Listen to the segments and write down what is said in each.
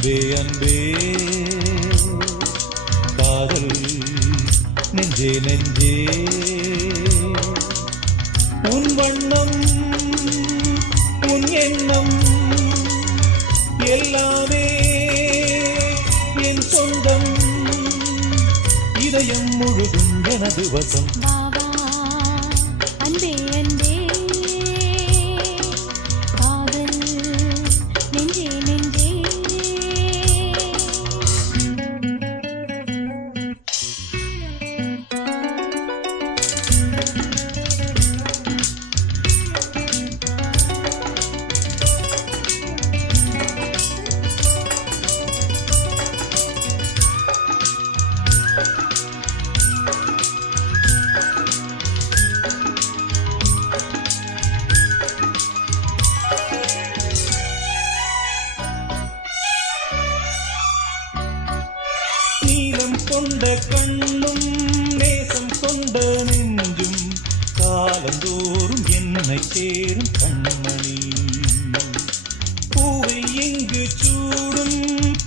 அன்பே அன்பே காதல் நெஞ்சே நெஞ்சே உன் வண்ணம் உன் எண்ணம் எல்லாமே என் சொந்தம் இதயம் முழுதும் எனது வசம் அன்பே அன்பே காதல் நெஞ்சே நெஞ்சே கொண்ட கண்ணும் நேசம் கொண்ட நெஞ்சும் காலந்தோறும் என்னை சேரும் கண்மணி பூவை எங்கு சூடும்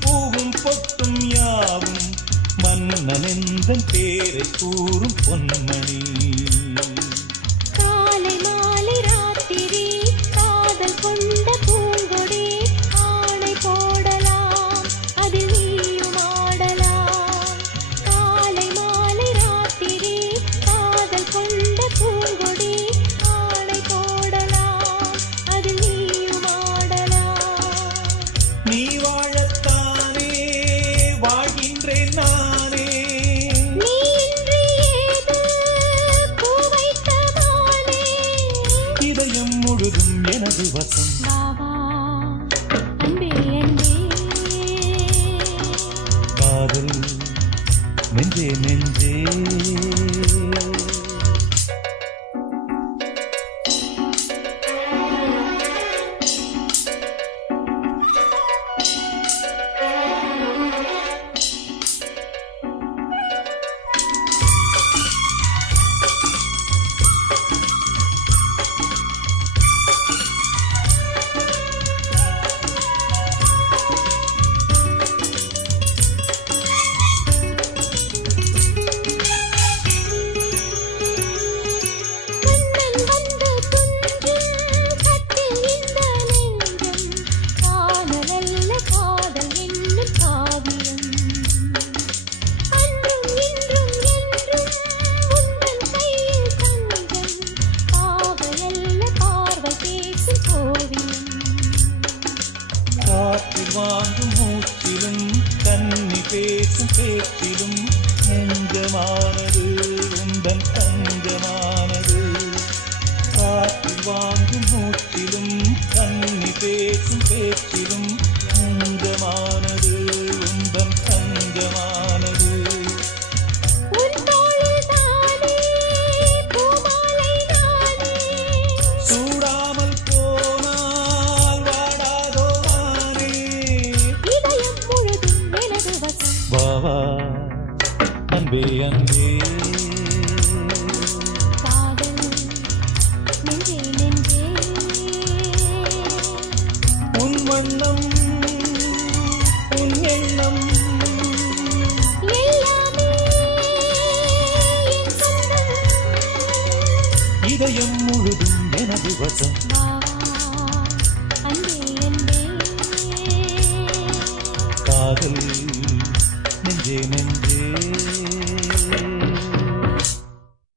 பூவும் பொட்டும் யாவும் மன்னனெந்தன் பேரை கூறும் பொன்மணி காலை மாலை ராத்திரி காதல் கொண்ட பூங்கொடி ஆணை போடலாம் அதில் நீயும் ஆடலாம் காலை மாலை ராத்திரி காதல் கொண்ட பூங்கொடி ஆணை போடலாம் அதில் நீயும் ஆடலாம் நீ வாழத்தானே வாழ்கின்றேன் நானே நீ இன்றி ஏது பூ வைத்த மானே இதயம் முழுதும் எனது வசம் வாவா அன்பே அன்பே காதல் நெஞ்சே நெஞ்சே கண்ணன் வந்து துஞ்சும் கட்டில் இந்த நெஞ்சம் காதலல்ல காதல் என்னும் காவியம் அன்றும் இன்றும் என்றும் உந்தன் கையில் தஞ்சம் பாவையல்ல பார்வை பேசும் ஓவியம் காற்றில் வாங்கும் மூச்சிலும் கண்ணி பேசும் பேச்சிலும் நெஞ்சமானது உந்தன் தஞ்சமானது காற்றில் வாங்கும் மூச்சிலும் கண்ணி பேசும் பேச்சிலும் நெஞ்சமானது உந்தன் தஞ்சமானது உன் தோளில் தானே பூமாலை நானே சூடாமல் போனால் வாடாதோ மானே இதயம் முழுதும் எனது வசம் வாவா அன்பே அன்பே காதல் நெஞ்சே நெஞ்சே உன் வண்ணம் உன் எண்ணம் எல்லாமே என் சொந்தம் இதயம் முழுதும் எனது வசம் வாவா அன்பே அன்பே காதல்